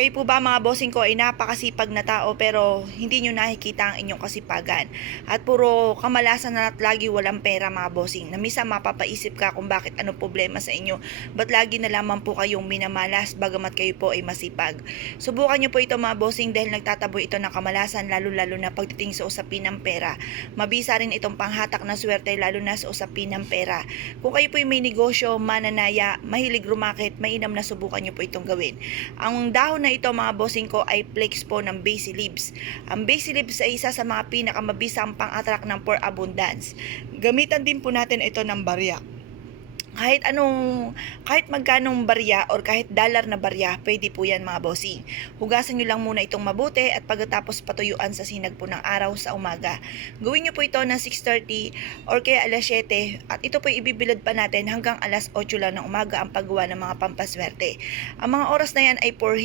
Kayo po ba mga bossing ko ay napakasipag na tao pero hindi nyo nakikita ang inyong kasipagan at puro kamalasan na at lagi walang pera mga bossing, na minsan mapapaisip ka kung bakit ano problema sa inyo, ba't lagi na lamang po kayong minamalas bagamat kayo po ay masipag. Subukan nyo po ito mga bossing dahil nagtataboy ito ng kamalasan, lalo na pagdating sa usapin ng pera. Mabisa rin itong panghatak ng swerte lalo na sa usapin ng pera. Kung kayo po ay may negosyo, mananaya, mahilig rumakit, mainam na subukan nyo po itong gawin. Ang dahon na ito mga bossing ko ay flakes po ng basil leaves. Ang basil leaves ay isa sa mga pinakamabisang pang-attract ng for abundance. Gamitan din po natin ito ng barya. Kahit magkanong barya or kahit dollar na barya, pwede po yan mga bossing. Hugasan nyo lang muna itong mabuti at pagkatapos patuyuan sa sinag po ng araw sa umaga. Gawin nyo po ito ng 6:30 or kaya alas 7 at ito po ibibilad pa natin hanggang alas 8 lang ng umaga ang paggawa ng mga pampaswerte. Ang mga oras na yan ay for